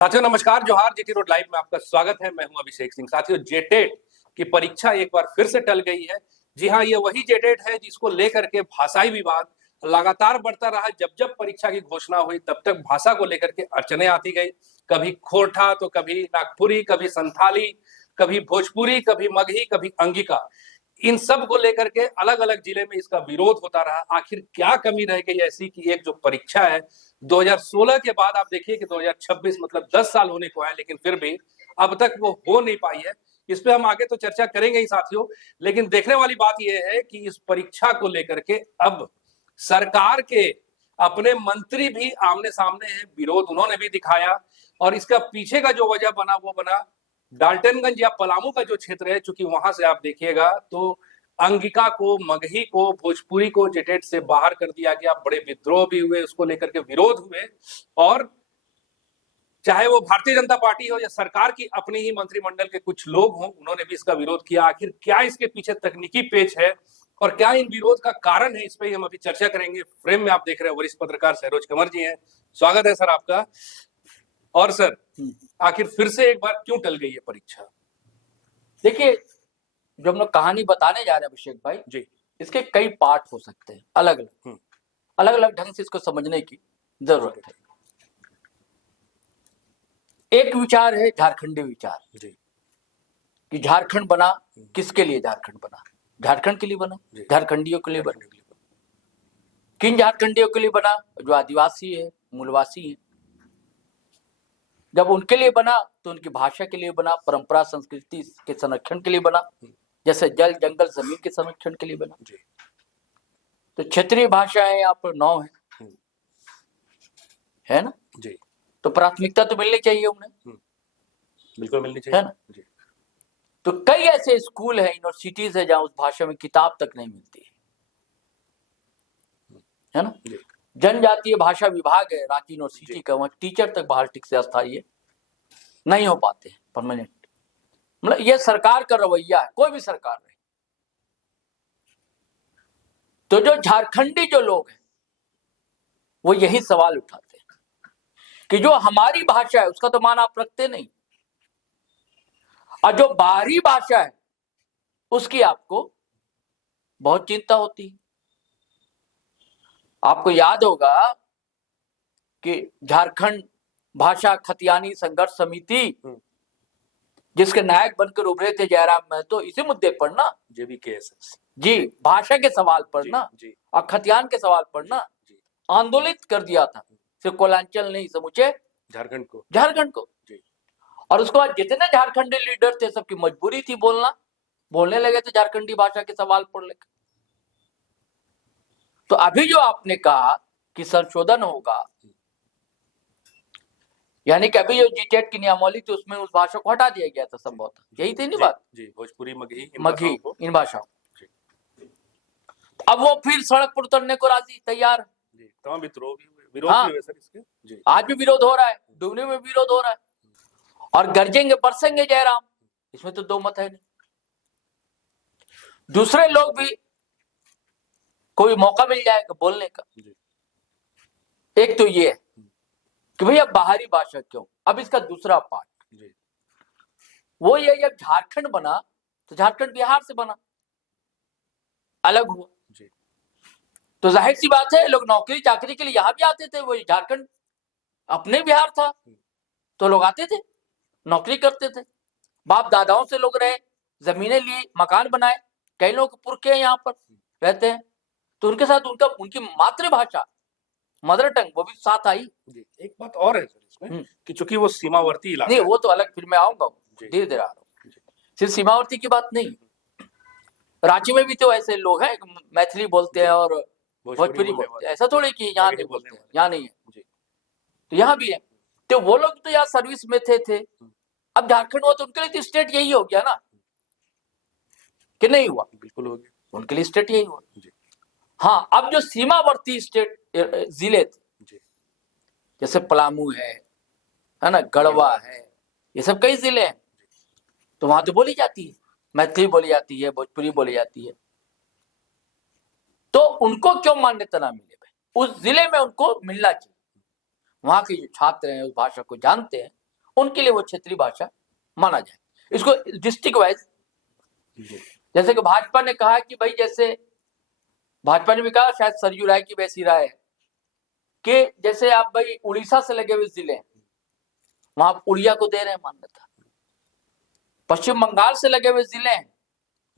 साथियों नमस्कार, जोहार। जीटी रोड लाइव में आपका स्वागत है। मैं हूं अभिषेक सिंह। साथियों, जेटेट की परीक्षा एक बार फिर से टल गई है। जी हां, ये वही जेटेट है जिसको लेकर के भाषाई विवाद लगातार बढ़ता रहा। जब जब परीक्षा की घोषणा हुई तब तक भाषा को लेकर के अड़चने आती गई। कभी खोरठा तो कभी नागपुरी, कभी संथाली, कभी भोजपुरी, कभी मगही, कभी अंगिका। इन सब को लेकर के अलग अलग जिले में इसका विरोध होता रहा। आखिर क्या कमी रह गई ऐसी कि एक जो परीक्षा है 2016 के बाद आप देखिए कि 2026 मतलब 10 साल होने को है, लेकिन फिर भी अब तक वो हो नहीं पाई है। इस पे हम आगे तो चर्चा करेंगे ही साथियों, लेकिन देखने वाली बात यह है कि इस परीक्षा को लेकर के अब सरकार के अपने मंत्री भी आमने सामने हैं, विरोध उन्होंने भी दिखाया। और इसका पीछे का जो वजह बना वो बना डाल्टनगंज या पलामू का जो क्षेत्र है, चूंकि वहां से आप देखिएगा तो अंगिका को, मगही को, भोजपुरी को जेटेट से बाहर कर दिया गया। बड़े विद्रोह भी हुए, उसको लेकर के विरोध हुए। और चाहे वो भारतीय जनता पार्टी हो या सरकार की अपनी ही मंत्रिमंडल के कुछ लोग हों, उन्होंने भी इसका विरोध किया। आखिर क्या इसके पीछे तकनीकी पेच है और क्या इन विरोध का कारण है, इस पर हम अभी चर्चा करेंगे। फ्रेम में आप देख रहे हैं वरिष्ठ पत्रकार सरोज कंवर जी हैं। स्वागत है सर आपका। और सर, आखिर फिर से एक बार क्यों टल गई है परीक्षा? देखिए, जो हम लोग कहानी बताने जा रहे हैं अभिषेक भाई जी, इसके कई पार्ट हो सकते हैं, अलग अलग ढंग से इसको समझने की जरूरत है। एक विचार है झारखंडी विचार जी, कि झारखंड बना किसके लिए? झारखंड बना झारखंड के लिए बना, झारखंडियों के लिए बना। किन झारखंडियों के लिए बना? जो आदिवासी है, मूलवासी है। जब उनके लिए बना तो उनकी भाषा के लिए बना, परंपरा संस्कृति के संरक्षण के लिए बना, जैसे जल जंगल जमीन के संरक्षण के लिए बना। तो क्षेत्रीय भाषाएं यहाँ पर 9 है ना जी। तो प्राथमिकता तो मिलनी चाहिए उन्हें, बिल्कुल मिलनी चाहिए, है ना जी। तो कई ऐसे स्कूल है, यूनिवर्सिटीज है जहाँ उस भाषा में किताब तक नहीं मिलती है ना। जनजातीय भाषा विभाग है रांची यूनिवर्सिटी का, वहाँ टीचर तक बहाल ठीक से अस्थायी नहीं हो पाते परमानेंट। मतलब ये सरकार का रवैया है, कोई भी सरकार नहीं। तो जो झारखंडी जो लोग हैं वो यही सवाल उठाते हैं कि जो हमारी भाषा है उसका तो मान आप रखते नहीं, और जो बाहरी भाषा है उसकी आपको बहुत चिंता होती है। आपको याद होगा कि झारखंड भाषा खतियानी संघर्ष समिति जिसके नायक बनकर उभरे थे जयराम महतो, इसी मुद्दे पर ना जी, भाषा के सवाल पर ना और खतियान के सवाल पर ना आंदोलित कर दिया था। सिर्फ कोलांचल नहीं, समूचे झारखंड को और उसके बाद जितने झारखंडी लीडर थे सबकी मजबूरी थी बोलने लगे थे झारखंडी भाषा के सवाल पर लेकर। तो अभी जो आपने कहा कि संशोधन होगा, यानी कि अभी जो जीटेट की नियमावली थी उसमें उस भाषा को हटा दिया गया था संभवतः, यही थी नहीं बात जी। भोजपुरी, मगही इन भाषाओं। अब वो फिर सड़क पर उतरने को राजी तैयार जी। तमाम विरोध भी हुए सर इसके जी। आज भी विरोध हो रहा है, डुमरी में विरोध हो रहा है, और गरजेंगे बरसेंगे जयराम, इसमें तो दो मत है नहीं। दूसरे लोग भी कोई मौका मिल जाएगा बोलने का। एक तो ये है कि भैया बाहरी भाषा क्यों। अब इसका दूसरा पार्ट वो ये, जब झारखंड बना तो झारखंड बिहार से बना, अलग हुआ तो जाहिर सी बात है लोग नौकरी चाकरी के लिए यहां भी आते थे। वही झारखंड अपने बिहार था तो लोग आते थे, नौकरी करते थे, बाप दादाओं से लोग रहे, जमीनें लिए, मकान बनाए, कई लोग पुरखे यहाँ पर रहते हैं। तो उनके साथ उनकी मातृभाषा मदर टंग वो भी साथ आई। एक बात और है सर इसमें कि चूंकि वो सीमावर्ती इलाका नहीं, वो तो अलग, फिर मैं आऊंगा, धीरे धीरे आ रहा हूँ। सिर्फ सीमावर्ती की बात नहीं, रांची में भी तो ऐसे लोग हैं मैथिली बोलते हैं और भोजपुरी बोलते हैं, ऐसा थोड़ी कि यहाँ नहीं बोलते हैं, यहाँ नहीं है तो यहाँ भी है। तो वो लोग तो यहाँ सर्विस में थे। अब झारखंड हुआ तो उनके लिए तो स्टेट यही हो गया ना, कि नहीं हुआ? बिल्कुल हो गया, उनके लिए स्टेट यही हुआ। हाँ, अब जो सीमावर्ती स्टेट जिले थे जैसे पलामू है ना, गढ़वा है, ये सब कई जिले हैं, तो वहां तो बोली जाती है, मैथिली बोली जाती है, भोजपुरी बोली जाती है। तो उनको क्यों मान्यता ना मिले भाई? उस जिले में उनको मिलना चाहिए। वहां के जो छात्र हैं उस भाषा को जानते हैं, उनके लिए वो क्षेत्रीय भाषा माना जाए। इसको डिस्ट्रिक्ट वाइज, जैसे कि भाजपा ने कहा कि भाई, जैसे भाजपा ने भी कहा, शायद सरयू राय की वैसी राय है कि जैसे आप भाई उड़ीसा से लगे हुए जिले हैं, वहां उड़िया को दे रहे हैं मान्यता। पश्चिम बंगाल से लगे हुए जिले हैं,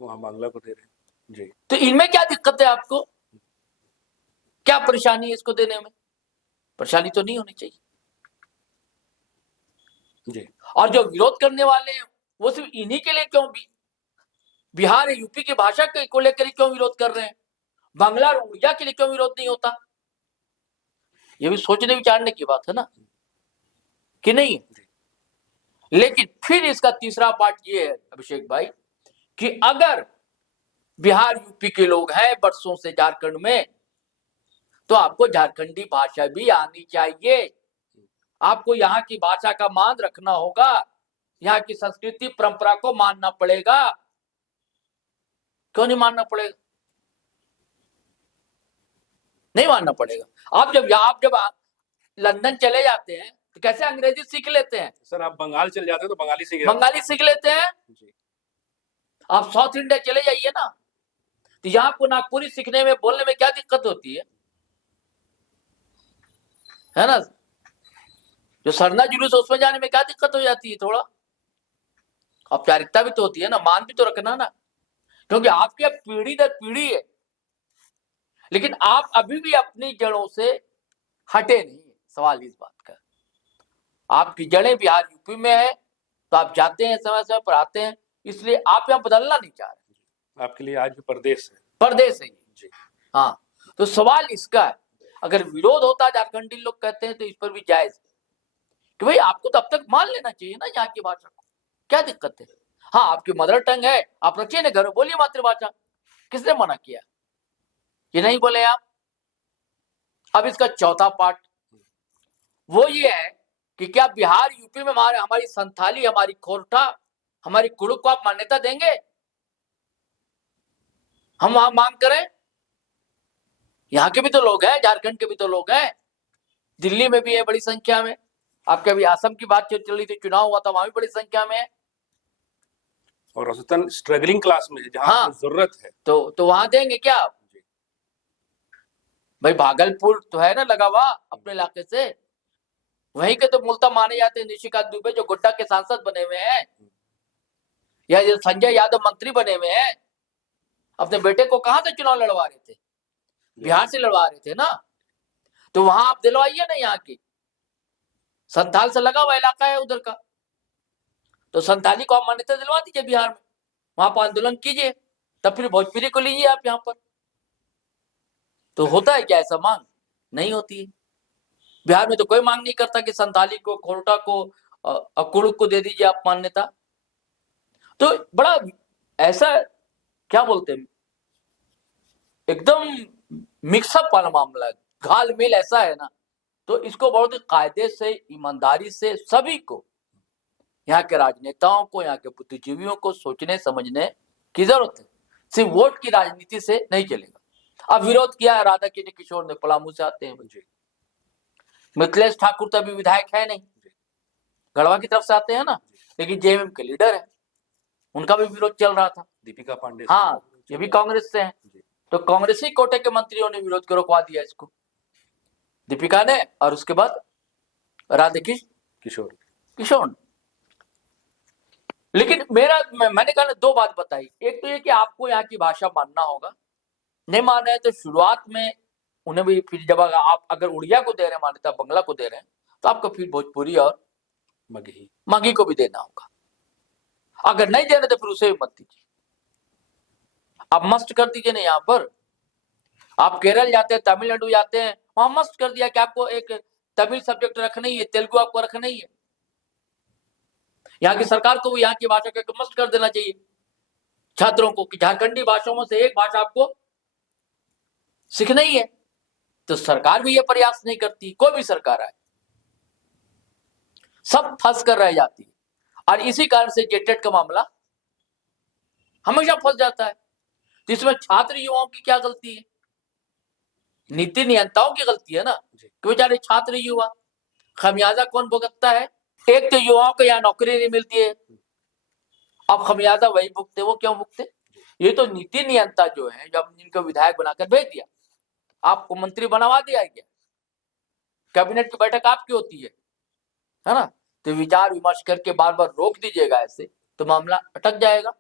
वहां बांग्ला को दे रहे हैं जी। तो इनमें क्या दिक्कत है आपको? क्या परेशानी है इसको देने में? परेशानी तो नहीं होनी चाहिए जी। और जो विरोध करने वाले हैं वो सिर्फ इन्हीं के लिए क्यों, बिहार यूपी की भाषा को लेकर क्यों विरोध कर रहे हैं? बांग्ला और उड़िया के लिए क्यों विरोध नहीं होता? ये भी सोचने विचारने की बात है ना, कि नहीं? लेकिन फिर इसका तीसरा पार्ट ये है अभिषेक भाई, कि अगर बिहार यूपी के लोग हैं बरसों से झारखंड में, तो आपको झारखंडी भाषा भी आनी चाहिए। आपको यहाँ की भाषा का मान रखना होगा, यहाँ की संस्कृति परंपरा को मानना पड़ेगा। क्यों नहीं मानना पड़ेगा? नहीं मानना पड़ेगा। आप जब लंदन चले जाते हैं तो कैसे अंग्रेजी सीख लेते हैं? सर आप बंगाल चले जाते हैं तो बंगाली सीख लेते हैं जी। आप साउथ इंडिया चले जाइए ना, तो यहाँ आपको नागपुरी सीखने में, बोलने में क्या दिक्कत होती है ना? जो सरना जुलूस उसमें जाने में क्या दिक्कत हो जाती है? थोड़ा औपचारिकता भी तो होती है ना, मान भी तो रखना ना, क्योंकि आपके पीढ़ी दर पीढ़ी है। लेकिन आप अभी भी अपनी जड़ों से हटे नहीं। सवाल इस बात का, आपकी जड़ें बिहार यूपी में है, तो आप जाते हैं, समय समय पर आते हैं, इसलिए आप यहाँ बदलना नहीं चाह रहे। आपके लिए आज भी परदेश है जी। हाँ, तो सवाल इसका है, अगर विरोध होता, झारखंडी लोग कहते हैं, तो इस पर भी जायज कि भाई आपको तो अब तक मान लेना चाहिए ना यहाँ की भाषा को, क्या दिक्कत है? हाँ, आपकी मदर टंग है, आप रखिए ना घर, बोलिए मातृभाषा, किसने मना किया? ये नहीं बोले आप। अब इसका चौथा पार्ट वो ये है कि क्या बिहार यूपी में हमारी संथाली, हमारी खोरठा, हमारी कुड़ुक को आप मान्यता देंगे? हम वहां मांग करें? यहाँ के भी तो लोग हैं, झारखंड के भी तो लोग हैं, दिल्ली में भी है बड़ी संख्या में। आपके अभी असम की बात चल रही थी, चुनाव हुआ था, वहां भी बड़ी संख्या में है, और औसतन स्ट्रगलिंग क्लास में जहां हाँ, जरूरत है, तो वहां देंगे क्या आप? भाई भागलपुर तो है ना लगा हुआ अपने इलाके से, वहीं के तो मुल्ता माने जाते हैं निशिकांत दुबे, जो गोड्डा के सांसद बने हुए हैं, या जो संजय यादव मंत्री बने हुए हैं, अपने बेटे को कहां से चुनाव लड़वा रहे थे? बिहार से लड़वा रहे थे ना। तो वहां आप दिलवाइए ना, यहाँ की संथाल से लगा हुआ इलाका है उधर का, तो संथाली को आप मान्यता दिलवा दीजिए बिहार में, वहां पर आंदोलन कीजिए, तब फिर भोजपुरी को लीजिए आप यहाँ पर। तो होता है क्या ऐसा मांग? नहीं होती है। बिहार में तो कोई मांग नहीं करता कि संथाली को, खोरठा को, कुड़ुक को दे दीजिए आप मान्यता। तो बड़ा ऐसा क्या बोलते हैं, एकदम मिक्सअप वाला मामला है, घालमेल ऐसा है ना। तो इसको बहुत कायदे से, ईमानदारी से सभी को, यहाँ के राजनेताओं को, यहाँ के बुद्धिजीवियों को सोचने समझने की जरूरत है। सिर्फ वोट की राजनीति से नहीं चलेगा। अब विरोध किया है राधा किशोर ने, पलामू से आते हैं मुझे, मिथिलेश ठाकुर तो अभी विधायक है नहीं, गढ़वा की तरफ से आते हैं ना, लेकिन जेएमएम के लीडर है, उनका भी विरोध चल रहा था। दीपिका पांडे, हाँ, ये भी कांग्रेस से हैं, तो कांग्रेसी कोटे के मंत्रियों ने विरोध को रोकवा दिया इसको, दीपिका ने, और उसके बाद राधा किशोर ने। लेकिन मैंने कहा दो बात बताई, एक तो ये कि आपको यहाँ की भाषा मानना होगा, नहीं माना है तो शुरुआत में उन्हें भी, फिर जब आप अगर उड़िया को दे रहे हैं मान्यता, बंगला को दे रहे हैं, तो आपको फिर भोजपुरी और मगही को भी देना होगा। अगर नहीं दे रहे तो फिर उसे भी मत दीजिए, आप मस्त कर दीजिए ना। यहाँ पर आप केरल जाते हैं, तमिलनाडु जाते हैं, वहां मस्त कर दिया कि आपको एक तमिल सब्जेक्ट रखना ही है, तेलुगु आपको रखना ही है। यहाँ की सरकार को भी यहाँ की भाषा का मस्त कर देना चाहिए छात्रों को, कि झारखंडी भाषाओं में से एक भाषा आपको सीखना ही है। तो सरकार भी ये प्रयास नहीं करती, कोई भी सरकार आए, सब फंस कर रह जाती है। और इसी कारण से जेटेट का मामला हमेशा फंस जाता है। तो इसमें छात्र युवाओं की क्या गलती है? नीति नियंताओं की गलती है ना, कि बेचारे छात्र युवा, खमियाजा कौन भुगतता है? एक तो युवाओं को यहाँ नौकरी नहीं मिलती है, अब खमियाजा वही भुगते। वो क्यों भुगते? ये तो नीति नियंता जो है, जब इनको विधायक बनाकर भेज दिया, आपको मंत्री बनवा दिया गया, कैबिनेट की बैठक आपकी होती है ना, तो विचार विमर्श करके बार बार रोक दीजिएगा ऐसे, तो मामला अटक जाएगा।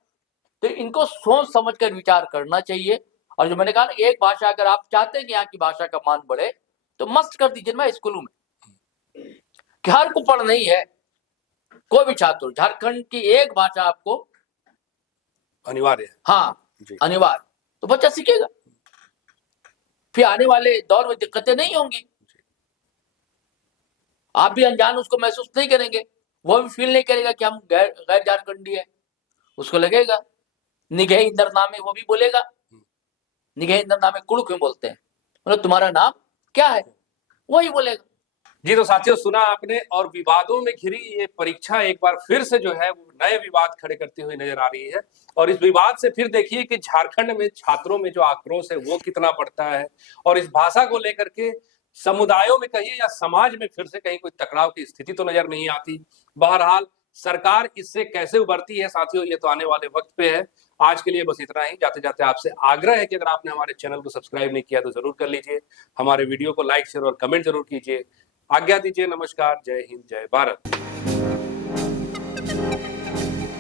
तो इनको सोच समझ कर विचार करना चाहिए। और जो मैंने कहा ना, एक भाषा अगर आप चाहते हैं कि यहाँ की भाषा का मान बढ़े, तो मस्त कर दीजिए ना स्कूलों में कि हर को पढ़ नहीं है, कोई भी छात्र, झारखंड की एक भाषा आपको अनिवार्य है। हाँ अनिवार्य, तो बच्चा सीखेगा, फिर आने वाले दौर में दिक्कतें नहीं होंगी। आप भी अनजान उसको महसूस नहीं करेंगे, वो भी फील नहीं करेगा कि हम गैर झारखंडी है। उसको लगेगा निगह इंदर नामे, वो भी बोलेगा निगह इंदर नामे कुड़ क्यों बोलते हैं, मतलब तुम्हारा नाम क्या है, वही बोलेगा। जी तो साथियों, सुना आपने। और विवादों में घिरी ये परीक्षा एक बार फिर से जो है वो नए विवाद खड़े करती हुई नजर आ रही है। और इस विवाद से फिर देखिए कि झारखंड में छात्रों में जो आक्रोश है वो कितना बढ़ता है, और इस भाषा को लेकर के समुदायों में कहिए या समाज में फिर से कहीं कोई टकराव की स्थिति तो नजर नहीं आती। बहरहाल सरकार इससे कैसे उभरती है साथियों, ये तो आने वाले वक्त पे है। आज के लिए बस इतना ही। जाते जाते आपसे आग्रह है कि अगर आपने हमारे चैनल को सब्सक्राइब नहीं किया तो जरूर कर लीजिए, हमारे वीडियो को लाइक शेयर और कमेंट जरूर कीजिए। आज्ञा दीजिए, नमस्कार, जय हिंद, जय भारत।